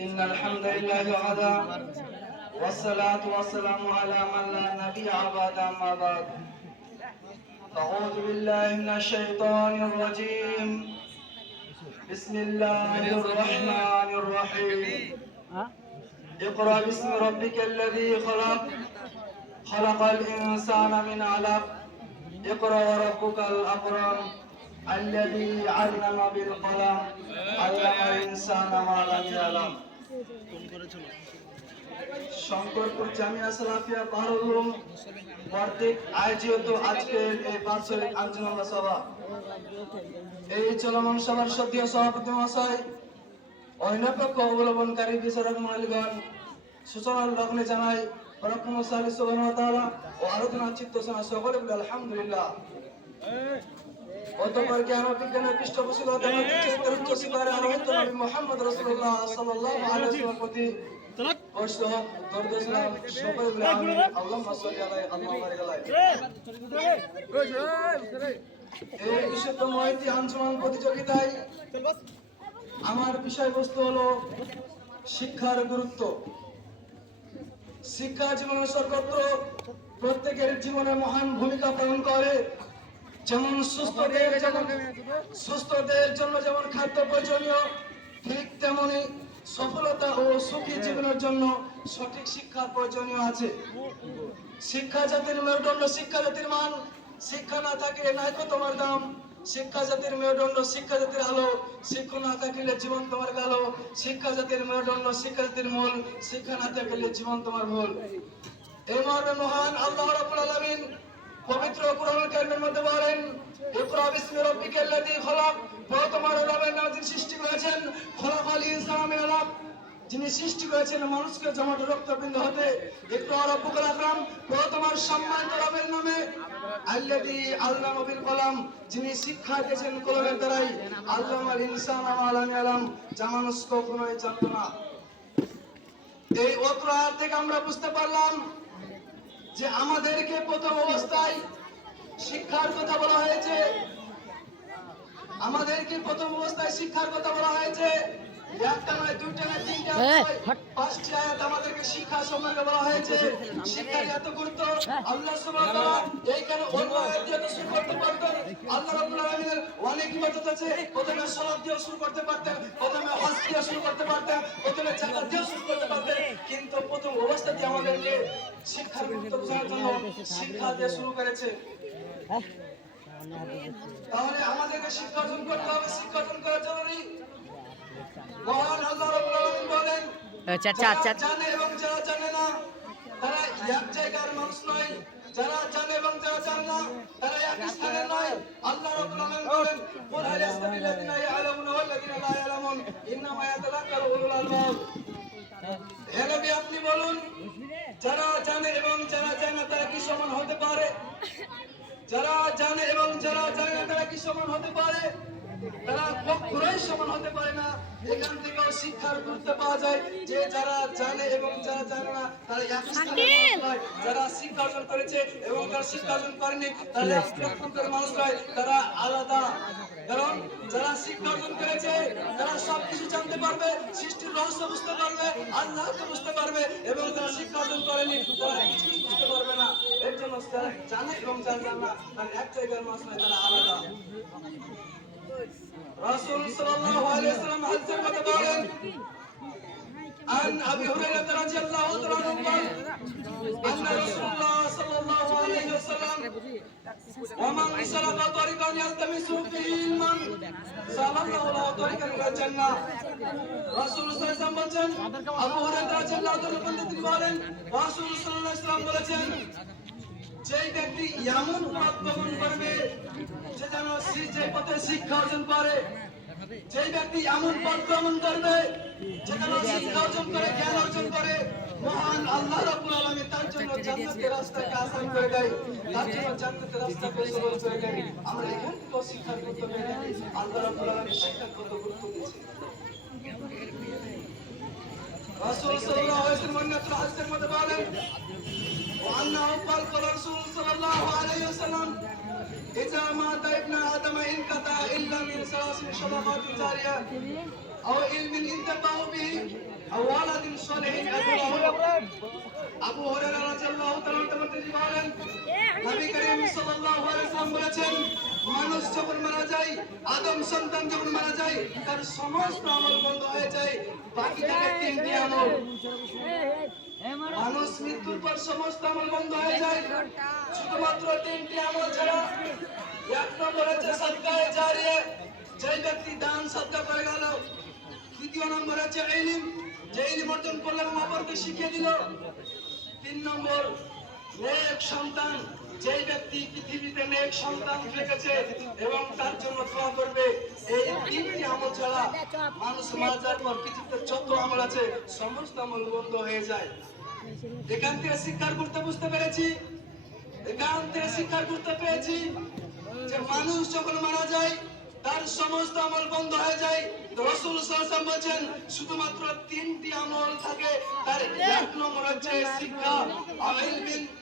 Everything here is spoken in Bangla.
إن الحمد لله وحده والصلاة والسلام على من لا نبي بعد أما بعد. أعوذ بالله من الشيطان الرجيم. بسم الله الرحمن الرحيم. اقرأ باسم ربك الذي خلق خلق الإنسان من علق. اقرأ وربك الأكرم الذي علم بالقلم علم الإنسان ما لم يعلم শঙ্করপুর জামিয়া সালাফিয়া বাহরুল কর্তৃক আয়োজিত আজকের এই বাৎসরিক আলোচনা সভা এই চলমান সভার সদীয় সভাপতি মহাশয় অন্যপক্ষ অবলম্বনকারী বিচারক মহালিগণ সূচনার লগ্নে জানাই রকম সালি সুবহানাহু ওয়া তাআলা ও আলোচনা চিত্ত শোনা সকলে বলে আলহামদুলিল্লাহ অতঃপর জ্ঞান ও পৃষ্ঠপোষকতা মুহাম্মদ রাসূলুল্লাহ সাল্লাল্লাহু আলাইহি প্রতি। প্রতিযোগিতায় আমার বিষয়বস্তু হলো শিক্ষার গুরুত্ব। শিক্ষা জীবনের সর্বত্র প্রত্যেকের জীবনে মহান ভূমিকা পালন করে। যেমন সুস্থ দেহের যেমন সুস্থ দেহের জন্য যেমন খাদ্য প্রয়োজনীয়, ঠিক তেমনি সফলতা ও সুখী জীবনের জন্য সঠিক শিক্ষার প্রয়োজনীয় আছে। শিক্ষা জাতির মেরুদণ্ড শিক্ষা জাতির মান। শিক্ষা না থাকলে নাইকো তোমার দাম। শিক্ষা জাতির মেরুদণ্ড শিক্ষা জাতির আলো। শিক্ষা না থাকলে জীবন তোমার কালো। শিক্ষা জাতির মেরুদণ্ড শিক্ষা জাতির মূল শিক্ষা না থাকলে জীবন তোমার ভুল। এই মহান আল্লাহ রাব্বুল আলামিন পবিত্র কোরআনুল যিনি শিক্ষা দিয়েছেন কলমের দ্বারাই। আল্লামাল ইনসানা যা মানুষ কখনোই জানতো না। এই অত্র থেকে আমরা বুঝতে পারলাম যে আমাদেরকে প্রথম অবস্থায় শিক্ষার কথা বলা হয়েছে। আমাদেরকে প্রথম অবস্থায় শিক্ষার কথা বলা হয়েছে। একটা নয় দুইটা নয় তিনটা পাঁচটি আয়াত আমাদেরকে শিক্ষা সম্পর্কে বলা হয়েছে। শিক্ষার এত গুরুত্ব? আল্লাহ সুবহানাহু ওয়া তাআলা এইখানে অন্য আয়াত দিয়ে শুরু করতে পারতেন। আল্লাহ রাব্বুল আলামিনের অনেক ইবাদত আছে। প্রথমে সালাত দিয়ে শুরু করতে পারতেন প্রথমে হজ দিয়ে শুরু করতে পারতেন প্রথমে জাকাত দিয়ে শুরু করতে পারতেন। কিন্তু প্রথম অবস্থাতে আমাদেরকে শিক্ষার গুরুত্ব বোঝানোর জন্য শিক্ষা দিয়ে শুরু করেছে। তাহলে আমাদেরকে শিক্ষা অর্জন করতে হবে শিক্ষা অর্জন করা জরুরি। মহান আল্লাহ রাব্বুল আলামিন বলেন চাচা যারা চাচা। জানে এবং যারা জানে না তারা এক জায়গার মানুষ নয়। যারা জানে এবং যারা জানে না তারা এক স্থানের নয়। আল্লাহ রাব্বুল আলামিন বলেন কুল হাল ইয়াস্তাবি আল্লাযিনা ইয়ালামুনা ওয়াল লাযিনা লা ইয়ালামুন ইন্নামা ইয়াতাযাক্কারু উলুল আলবাব। হে নবী আপনি বলুন যারা জানে এবং যারা জানে না তারা কি সমান হতে পারে? যারা জানে এবং যারা জানে না তারা কি সমান হতে পারে? তারা কখনোই সমান হতে পারে না। এখান থেকেও শিক্ষার গুরুত্ব পাওয়া যায় যে যারা জানে এবং যারা জানে না তারা এক স্থানে মানুষ যারা শিক্ষা অর্জন করেছে এবং যারা শিক্ষা অর্জন করেনি তারা এক মানুষ হয় তারা আলাদা। কারণ যারা শিক্ষা অর্জন করেছে তারা সবকিছু জানতে পারবে সৃষ্টির রহস্য বুঝতে পারবে আল্লাহকে বুঝতে পারবে এবং যারা শিক্ষা অর্জন করেনি তারা কিছুই বুঝতে পারবে না এর জন্য তারা জানে এবং জানে না তারা এক জায়গার মানুষ নয় তারা আলাদা রাসূল সাল্লাল্লাহু আলাইহি ওয়াসাল্লাম হাদিসের মধ্যে বলেন عن ابي هريره رضي الله تعالى عنه قال ان رسول الله صلى الله عليه وسلم ومن سلك طريقا يلتمس فيه علما سهل الله له طريقا الى الجنه রাসূল সাল্লাল্লাহু আলাইহি ওয়াসাল্লাম বলেন আবু হুরায়রা রাদিয়াল্লাহু তাআলা তিনি বলেন রাসূল সাল্লাল্লাহু আলাইহি ওয়াসাল্লাম বলেছেন যেই ব্যক্তি এমন পথ গ্রহণ করবে যে যেন সে যে পথে শিক্ষা অর্জন করে যেই ব্যক্তি এমন পথ গ্রহণ করবে যে যেন শিক্ষা অর্জন করে জ্ঞান অর্জন করে মহান আল্লাহ রাব্বুল আলামিন তার জন্য জান্নাতের রাস্তাকে আসান করে দেয় তার জন্য জান্নাতের রাস্তাকে সহজ করে দেয় আমরা এখান থেকে শিক্ষা করতে পেরে আল্লাহ রাব্বুল আলামিন শিক্ষা কত গুরুত্ব দিয়েছে রাসূল সাল্লাল্লাহু আলাইহি ওয়াসাল্লাম অন্যত্র হাদিসের মধ্যে বলেন وأنه قال قال رسول صلى الله عليه وسلم إذا مات ابن آدم انقطع إلا من ثلاث صدقات جارية أو علم انتفع به আওয়ালাদিন সালেহিন আবু হুরায়রা রাদিয়াল্লাহু তাআলা বলতে বলেন নবী করিম সাল্লাল্লাহু আলাইহি ওয়াসাল্লাম বলেছেন মানুষ যখন মারা যায় আদম সন্তান যখন মারা যায় তার সমস্ত আমল বন্ধ হয়ে যায় বাকি থাকে তিনটি আমল মানুষ মৃত্যুর পর সমস্ত আমল বন্ধ হয়ে যায় শুধুমাত্র তিনটি আমল ছাড়া এক নম্বর হচ্ছে সৎকারে জারিয়ে যে ব্যক্তি দান সৎকার করে গেল দ্বিতীয় নম্বর হচ্ছে ইলিম যে ইলম অর্জন করল এবং অপরকে শিখিয়ে দিল। তিন নম্বর, নেক সন্তান। যেই ব্যক্তি পৃথিবীতে নেক সন্তান রেখেছে এবং তার জন্য দোয়া করবে, এই তিনটি আমল ছাড়া মানুষ মারা যাওয়ার পর পৃথিবীতে যত আমল আছে, সমস্ত আমল বন্ধ হয়ে যায়। এখান থেকে শিক্ষার করতে বুঝতে পেরেছি? এখান থেকে শিক্ষার করতে পেরেছি যে মানুষ যখন মারা যায় তার সমস্ত আমল বন্ধ হয়ে যায়। রসুল সাল্লাল্লাহু বলছেন, শুধুমাত্র তিনটি আমল থাকে, তার এক নম্বর হচ্ছে শিক্ষা। ইন্তেফাউ